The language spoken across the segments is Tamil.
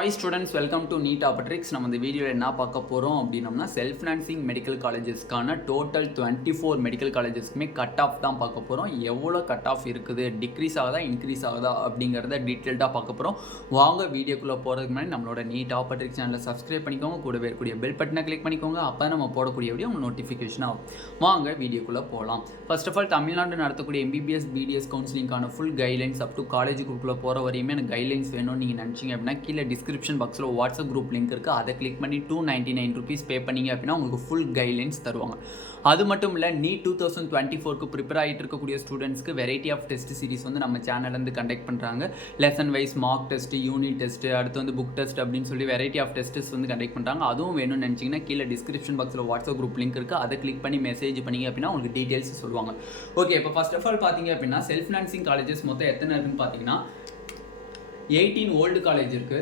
Hi students, welcome to Neet Optics. நம்ம இந்த வீடியோவில் என்ன பார்க்க போகிறோம் அப்படின்னம்னா செல்ஃப் ஃபினான்சிங் மெடிக்கல் காலேஜஸ்க்கான டோட்டல் 24 மெடிக்கல் காலேஜஸ்க்குமே கட் ஆஃப் தான் பார்க்க போகிறோம். எவ்வளோ கட் ஆஃப் இருக்குது, டிக்ரீஸ் ஆகுதா இன்க்ரீஸ் ஆகுதா அப்படிங்கிறத டீட்டெயில்டாக பார்க்க போகிறோம். வாங்க வீடியோக்குள்ளே போகிறதுக்கு முன்னாடி நம்மளோட Neet Optics சேனலை சப்ஸ்கிரைப் பண்ணிக்கோங்க, கூடவே இருக்கக்கூடிய பெல் பட்டனை கிளிக் பண்ணிக்கோங்க. அப்போ நம்ம போடக்கூடிய வீடியோ உங்களுக்கு நோட்டிஃபிகேஷன் ஆகும். வாங்க வீடியோக்குள்ளே போகலாம். ஃபர்ஸ்ட் ஆஃப் ஆல் தமிழ்நாடு நடத்தக்கூடிய MBBS BDS கவுன்சிலிங்கான full guidelines up to college குரூப்பில் போகிற வரையுமே எனக்கு கைட்லைன்ஸ் வேணும்னு நீங்கள் நினச்சிங்க அப்படின்னா கீழே டிஸ்கிரிப்ஷன் பாக்ஸில் வாட்ஸ்அப் குரூப் லிங்க் இருக்குது. அதை கிளிக் பண்ணி 299 rupees பே பண்ணிங்க அப்படின்னா உங்களுக்கு ஃபுல் கைட்லைன்ஸ் தருவாங்க. அது மட்டும் இல்லை, நீட் 2024க்கு ப்ரிப்பேர் ஆகிட்டு இருக்கக்கூடிய ஸ்டூடெண்ட்ஸ்க்கு வெரைட்டி ஆஃப் டெஸ்ட் சீரிஸ் வந்து நம்ம சேனல்லேருந்து கண்டக்ட் பண்ணுறாங்க. Lesson wise mark test, unit test, அடுத்து வந்து புக் டெஸ்ட் அப்படின்னு சொல்லி வெரைட்டி ஆஃப் டெஸ்ட்ஸ் வந்து கண்டக்ட் பண்ணுறாங்க. அதுவும் வேணும்னு நினச்சிங்கன்னா கீழே டிஸ்கிரிப்ஷன் பாக்ஸில் வாட்ஸ்அப் குரூப் லிங்க் இருக்குது. அதை கிளிக் பண்ணி மெசேஜ் பண்ணிங்க அப்படின்னா உங்களுக்கு டீட்டெயில்ஸ் சொல்லுவாங்க. ஓகே, இப்போ ஃபர்ஸ்ட் ஆஃப் ஆல் பார்த்தீங்க அப்படின்னா செல்ஃப் ஃபினான்சிங் காலேஜஸ் மொத்தம் எத்தனை இருக்குன்னு பார்த்தீங்கன்னா 18 ஓல்டு காலேஜ் இருக்குது,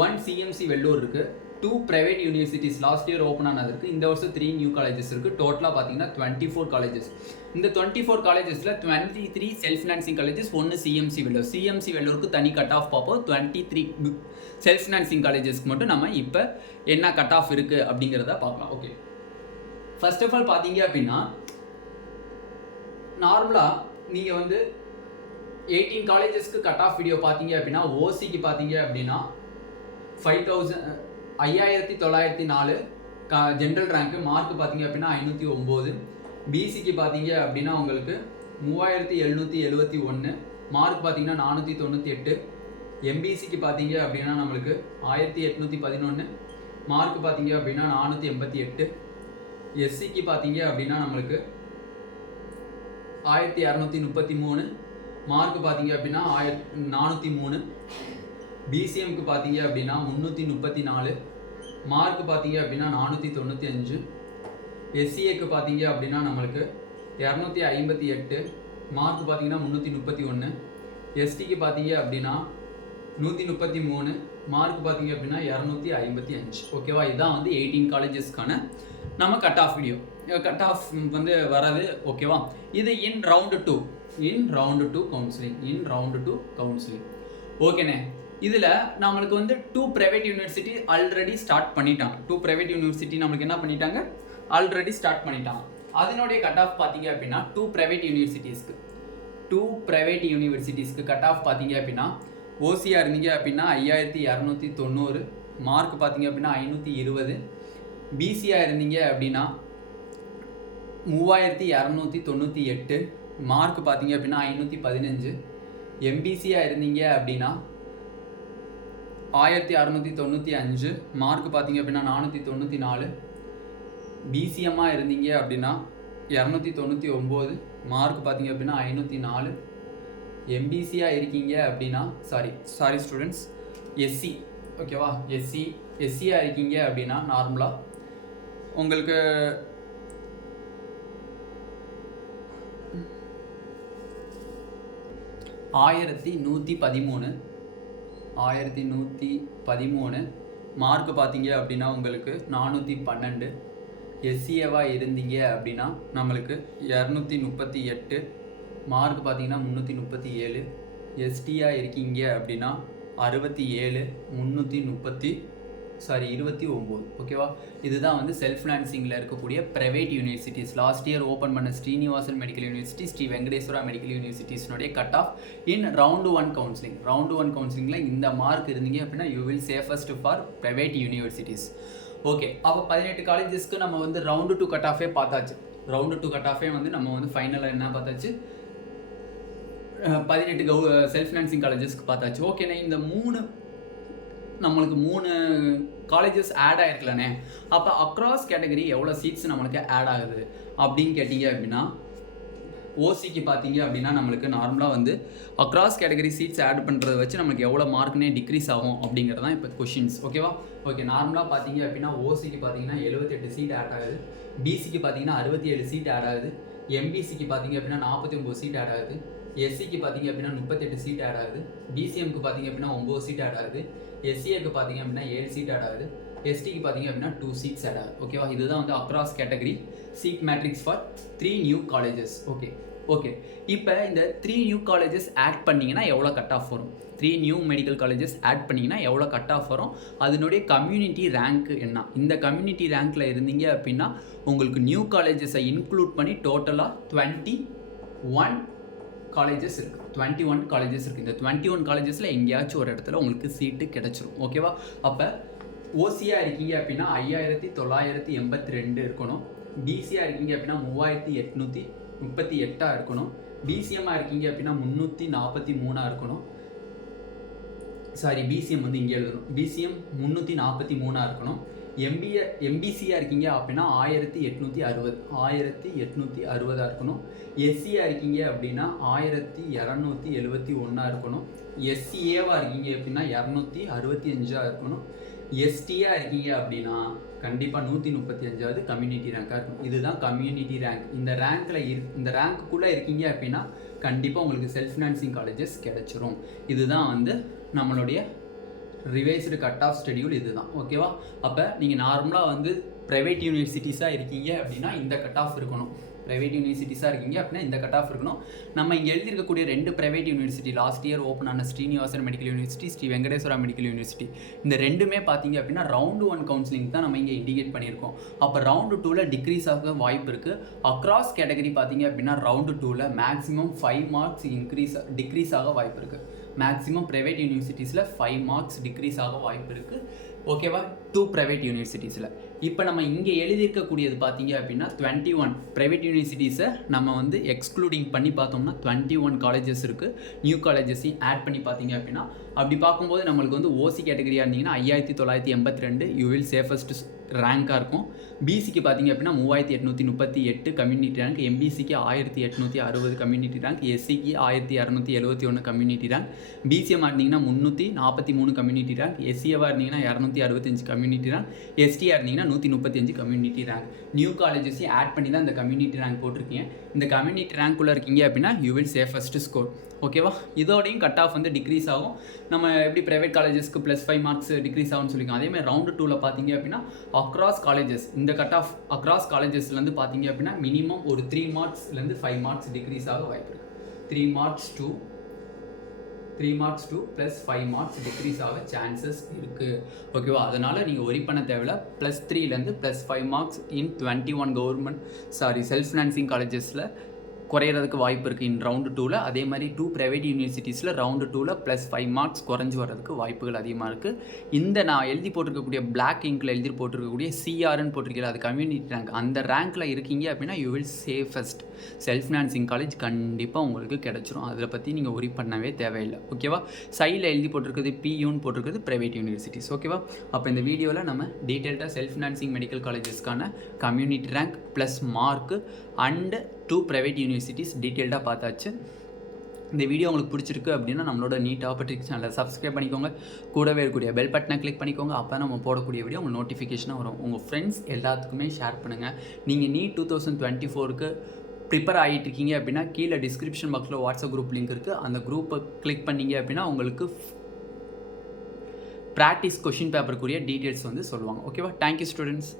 1 CMC வெள்ளூர் இருக்குது, 2 private universities last year open ஆனது இருக்குது. இந்த வருஷம் 3 நியூ காலேஜஸ் இருக்குது. டோட்டலாக பார்த்தீங்கன்னா 24 காலேஜஸ். இந்த 24 காலேஜஸில் 23 self financing colleges, 1 CMC Vellore. CMC வெள்ளூருக்கு தனி கட் ஆஃப் பார்ப்போம். 23 செல்ஃப் ஃபினான்சிங் காலேஜஸ்க்கு மட்டும் நம்ம இப்போ என்ன கட் ஆஃப் இருக்குது அப்படிங்கிறத பார்க்கலாம். ஓகே, ஃபர்ஸ்ட் ஆஃப் ஆல் பார்த்தீங்க அப்படின்னா நார்மலாக நீங்கள் வந்து 18 காலேஜஸ்க்கு கட் ஆஃப் வீடியோ பார்த்தீங்க அப்படின்னா ஓசிக்கு பார்த்தீங்க அப்படின்னா 5904 ஜென்ரல் ரேங்க்கு மார்க் பார்த்தீங்க அப்படின்னா 509. பிசிக்கு பார்த்தீங்க அப்படின்னா உங்களுக்கு 3771 மார்க் பார்த்தீங்கன்னா 498. எம்பிசிக்கு பார்த்தீங்க அப்படின்னா நம்மளுக்கு 1811 மார்க் பார்த்தீங்க அப்படின்னா 488. எஸ்சிக்கு பார்த்தீங்க அப்படின்னா நம்மளுக்கு 1233 மார்க் பார்த்தீங்க அப்படின்னா 403. பிசிஎம்க்கு பார்த்தீங்க அப்படின்னா 334 மார்க் பார்த்தீங்க அப்படின்னா 495. எஸ்சிஏக்கு பார்த்தீங்க அப்படின்னா நம்மளுக்கு 258 மார்க் பார்த்தீங்கன்னா 331. எஸ்டிக்கு பார்த்தீங்க அப்படின்னா 133 மார்க் பார்த்தீங்க அப்படின்னா 255. ஓகேவா, இதுதான் வந்து 18 காலேஜஸ்க்கான நம்ம cut off video. Cut off வந்து வராது. ஓகேவா, இது இன் ரவுண்டு 2 கவுன்சிலிங். ஓகேண்ணே, இதில் நம்மளுக்கு வந்து 2 ப்ரைவேட் யூனிவர்சிட்டி ஆல்ரெடி ஸ்டார்ட் பண்ணிட்டாங்க. 2 ப்ரைவேட் யூனிவர்சிட்டி நம்மளுக்கு என்ன பண்ணிட்டாங்க, ஆல்ரெடி ஸ்டார்ட் பண்ணிட்டாங்க. அதனுடைய கட் ஆஃப் பார்த்தீங்க அப்படின்னா 2 ப்ரைவேட் யூனிவர்சிட்டிஸ்க்கு கட் ஆஃப் பார்த்தீங்க அப்படின்னா ஓசியாக இருந்தீங்க அப்படின்னா 5290 மார்க் பார்த்தீங்க அப்படின்னா 520. பிசியாக இருந்தீங்க அப்படின்னா 3298 மார்க் பார்த்தீங்க அப்படின்னா 515. எம்பிசியாக இருந்தீங்க அப்படின்னா 1695 மார்க் பார்த்தீங்க அப்படின்னா 494. பிசிஎம்மாக இருந்தீங்க அப்படின்னா 299 மார்க் பார்த்தீங்க அப்படின்னா 504. எம்பிசியாக இருக்கீங்க அப்படின்னா சாரி ஸ்டூடெண்ட்ஸ், எஸ்சி. ஓகேவா, எஸ்சியாக இருக்கீங்க அப்படின்னா நார்மலாக உங்களுக்கு 1113 மார்க் பார்த்தீங்க அப்படின்னா உங்களுக்கு 412. எஸ்சிஏவாக இருந்தீங்க அப்படின்னா நம்மளுக்கு 238 மார்க் பார்த்தீங்கன்னா 337. எஸ்டியாக இருக்கீங்க அப்படின்னா 67 329. ஓகேவா, இதுதான் வந்து செல்ஃப் ஃபினான்சிங்கில் இருக்கக்கூடிய private universities. Last year open பண்ண Srinivasan medical university, Sri Venkateswara medical யூனிவர்சிட்டிஸ்னுடைய கட் ஆஃப் இன் ரவுண்டு 1 கவுன்சிலிங்கில் இந்த மார்க் இருந்தீங்க அப்படின்னா you will safest for private universities. Okay, அப்போ 18 காலேஜஸ்க்கு நம்ம வந்து ரவுண்டு 2 கட் ஆஃபே பார்த்தாச்சு. ரவுண்டு 2 கட் ஆஃபே வந்து நம்ம வந்து ஃபைனலாக என்ன பார்த்தாச்சு, 18 செல்ஃப் ஃபினான்சிங் காலேஜஸ்க்கு பார்த்தாச்சு. ஓகேண்ணே, இந்த நம்மளுக்கு 3 காலேஜஸ் ஆட் ஆகிருக்கலண்ணே. அப்போ அக்ராஸ் கேட்டகரி எவ்வளோ சீட்ஸ் நம்மளுக்கு ஆட் ஆகுது அப்படின்னு கேட்டிங்க அப்படின்னா ஓசிக்கு பார்த்தீங்க அப்படின்னா நம்மளுக்கு நார்மலாக வந்து அக்ராஸ் கேட்டகரி சீட்ஸ் ஆட் பண்ணுறத வச்சு நம்மளுக்கு எவ்வளோ மார்க்னே டிக்ரீஸ் ஆகும் அப்படிங்கிறது தான் இப்போ கொஷின்ஸ். ஓகேவா, ஓகே, நார்மலாக பார்த்தீங்க அப்படின்னா ஓசிக்கு பார்த்தீங்கன்னா 78 சீட் ஆட் ஆகுது. பிசிக்கு பார்த்தீங்கன்னா 67 சீட் ஆட் ஆகுது. எம்பிசிக்கு பார்த்தீங்க அப்படின்னா 49 சீட் ஆட் ஆகுது. எஸ்சிக்கு பார்த்தீங்க அப்படின்னா 38 சீட் ஆட் ஆகுது. பிசிஎம்க்கு பார்த்தீங்க அப்படின்னா 9 சீட் ஆட் ஆகுது. எஸ்சிஏக்கு பார்த்தீங்க அப்படின்னா 7 சீட் ஆட் ஆகுது. எஸ்டிக்கு பார்த்தீங்க அப்படின்னா 2 சீட்ஸ் ஆட் ஆகுது. ஓகேவா, இதுதான் வந்து across category seat matrix for 3 new colleges. Okay, okay, இப்போ இந்த 3 நியூ காலேஜஸ் ஆட் பண்ணிங்கன்னா எவ்வளோ கட் ஆஃப் வரும்? 3 நியூ மெடிக்கல் காலேஜஸ் ஆட் பண்ணிங்கன்னா எவ்வளோ கட் ஆஃப் வரும்? அதனுடைய கம்யூனிட்டி ரேங்க் என்ன? இந்த கம்யூனிட்டி ரேங்க்கில் இருந்தீங்க அப்படின்னா உங்களுக்கு நியூ காலேஜஸை இன்க்ளூட் பண்ணி டோட்டலாக 21 காலேஜஸ் இருக்குது. 21 காலேஜஸ் இருக்குது. இந்த 21 காலேஜஸில் எங்கேயாச்சும் ஒரு இடத்துல உங்களுக்கு சீட்டு கிடச்சிரும். ஓகேவா? அப்போ ஓசியாக இருக்கீங்க அப்படின்னா 5982 இருக்கணும். பிசியாக இருக்கீங்க அப்படின்னா 3838 இருக்கணும். பிசிஎம்மாக இருக்கீங்க அப்படின்னா 343 இருக்கணும். சாரி, பிசிஎம் வந்து இங்கே எழுதணும். பிசிஎம் 343 இருக்கணும். எம்பிசியாக இருக்கீங்க அப்படின்னா 1860 இருக்கணும். எஸ்சியாக இருக்கீங்க அப்படின்னா 1271 இருக்கணும். எஸ்சிஏவாக இருக்கீங்க அப்படின்னா 265 இருக்கணும். எஸ்டியாக இருக்கீங்க அப்படின்னா கண்டிப்பாக 135 கம்யூனிட்டி ரேங்காக இருக்கும். இதுதான் கம்யூனிட்டி ரேங்க். இந்த ரேங்க்குள்ளே இருக்கீங்க அப்படின்னா கண்டிப்பாக உங்களுக்கு செல்ஃப் ஃபினான்சிங் காலேஜஸ் கிடைச்சிரும். இதுதான் வந்து நம்மளுடைய ரிவைஸ்டு கட் ஆஃப் ஷெட்யூல் இதுதான். ஓகேவா? அப்போ நீங்கள் நார்மலாக வந்து ப்ரைவேட் யூனிவர்சிட்டிஸாக இருக்கீங்க அப்படின்னா இந்த கட் ஆஃப் இருக்கணும். ப்ரைவேட் யூனிவர்சிட்டிஸாக இருக்கீங்க அப்படின்னா இந்த கட் ஆஃப் இருக்கணும். நம்ம இங்கே எழுதியிருக்கக்கூடிய 2 private university last year open ஆன Srinivasan medical university, Sri Venkateswara medical university, இந்த ரெண்டுமே பார்த்தீங்க அப்படின்னா ரவுண்டு 1 கவுன்சிலிங் தான் நம்ம இங்கே இண்டிகேட் பண்ணியிருக்கோம். அப்போ ரவுண்டு 2ல் டிக்ரீஸ் ஆக வாய்ப்பு இருக்குது. அக்ராஸ் கேட்டகரி பார்த்தீங்க அப்படின்னா ரவுண்டு 2ல் மேக்ஸிமம் 5 மார்க்ஸ் டிக்ரீஸ் ஆக வாய்ப்பு இருக்குது. மேக்ஸிமம் ப்ரைவேட் யூனிவர்சிட்டிஸில் 5 மார்க்ஸ் டிக்ரீஸ் ஆக வாய்ப்பு இருக்குது. ஓகேவா? 2 ப்ரைவேட் யூனிவர்சிட்டிஸில். இப்போ நம்ம இங்கே எழுதியிருக்கக்கூடியது பார்த்தீங்க அப்படின்னா 21 ப்ரைவேட் யூனிவர்சிட்டிஸை நம்ம வந்து எக்ஸ்க்ளூடிங் பண்ணி பார்த்தோம்னா 21 காலேஜஸ் இருக்குது. நியூ காலேஜஸையும் ஆட் பண்ணி பார்த்தீங்க அப்படின்னா அப்படி பார்க்கும்போது நம்மளுக்கு வந்து ஓசி கேட்டகரியாக இருந்தீங்கன்னா 5982 யூ வில் சேஃபஸ்ட் ரேங்காக இருக்கும். பிசிக்கு பார்த்தீங்க அப்படின்னா 3838 கம்யூனிட்டி ரேங்க், எம்பிசிக்கு 1860 கம்யூனிட்டி ரேங்க், எஸ்சிக்கு 1271 கம்யூனிட்டி ரேங்க், பிசிஎம் இருந்தீங்கன்னா 343 கம்யூனிட்டி ரேங்க், எஸ்சிஏவாக இருந்தீங்கன்னா 265 கம்யூனிட்டி ரேங்க், எஸ்டியாக இருந்தீங்கன்னா 135 கம்யூனிட்டி ரேங்க். நியூ காலேஜஸையும் ஆட் பண்ணி தான் இந்த கம்யூனிட்டி ரேங்க் போட்டிருக்கீங்க. இந்த கம்யூனிட்டி ரேங்க்குள்ளே இருக்கீங்க அப்படின்னா யூ வில் சேஃபஸ்ட் ஸ்கோர். ஓகேவா? இதோடையும் கட் ஆஃப் வந்து டிக்ரீஸ் ஆகும். நம்ம எப்படி ப்ரைவேட் காலேஜஸ்க்கு +5 மார்க்ஸ் டிக்ரீஸ் ஆகும்னு சொல்லியிருக்கோம். அதேமாதிரி ரவுண்டு 2ல் பார்த்தீங்க அப்படின்னா அக்ராஸ் காலேஜஸ், இந்த கட் ஆஃப் அக்ராஸ் காலேஜஸ்லேருந்து பார்த்தீங்க அப்படின்னா மினிமம் ஒரு 3 மார்க்ஸ்லேருந்து 5 மார்க்ஸ் டிக்ரீஸ் ஆக வாய்ப்பு இருக்குது. 3 மார்க்ஸ் to +5 மார்க்ஸ் டிக்ரீஸ் ஆக சான்சஸ் இருக்குது. ஓகேவா? அதனால் நீங்கள் ஒரி பண்ண தேவையில்ல. +3லேருந்து +5 மார்க்ஸ் இன் 21 செல்ஃப் ஃபினான்சிங் காலேஜஸில் குறையிறதுக்கு வாய்ப்பு இருக்குது இன் ரவுண்டு 2ல். அதே மாதிரி 2 ப்ரைவேட் யூனிவர்சிட்டிஸில் ரவுண்டு 2ல் +5 மார்க்ஸ் குறைஞ்சி வர்றதுக்கு வாய்ப்புகள் அதிகமாக இருக்குது. இந்த நான் எழுதி போட்டிருக்கக்கூடிய பிளாக் இங்கில் எழுதி போட்டிருக்கக்கூடிய சிஆர்ன்னு போட்டிருக்கீங்க, அது கம்யூனிட்டி ரேங்க். அந்த ரேங்க்கில் இருக்கீங்க அப்படின்னா you will safest self financing college கண்டிப்பாக உங்களுக்கு கிடச்சிரும். அதில் பற்றி நீங்கள் ஒரி பண்ணவே தேவையில்லை. ஓகேவா? சைடில் எழுதி போட்டிருக்கிறது பியூன்னு போட்டிருக்கிறது ப்ரைவேட் யூனிவர்சிட்டிஸ். ஓகேவா? அப்போ இந்த வீடியோவில் நம்ம டீட்டெயில்டாக செல்ஃப் ஃபினான்சிங் மெடிக்கல் காலேஜஸ்க்கான community rank plus mark and 2 private universities டீட்டெயில்டாக பார்த்தாச்சு. இந்த வீடியோ உங்களுக்கு பிடிச்சிருக்கு அப்படின்னா நம்மளோட நீட் ஆப்பர்டிக் சேனலை சப்ஸ்கிரைப் பண்ணிக்கோங்க. கூடவே இருக்கக்கூடிய பெல் பட்டனை கிளிக் பண்ணிக்கோங்க. அப்போ நம்ம போடக்கூடிய வீடியோ உங்களுக்கு நோட்டிஃபிகேஷனாக வரும். உங்கள் ஃப்ரெண்ட்ஸ் எல்லாத்துக்குமே ஷேர் பண்ணுங்கள். நீங்கள் நீட் 2024க்கு ப்ரிப்பேர் ஆகிட்டு இருக்கீங்க அப்படின்னா கீழே டிஸ்கிரிப்ஷன் பாக்ஸில் வாட்ஸ்அப் குரூப் லிங்க் இருக்குது. அந்த குரூப்பை கிளிக் பண்ணிங்க அப்படின்னா உங்களுக்கு ப்ராக்டிஸ் கொஷின் பேப்பருக்குரிய டீட்டெயில்ஸ் வந்து சொல்லுவாங்க. ஓகேவா? Thank you students.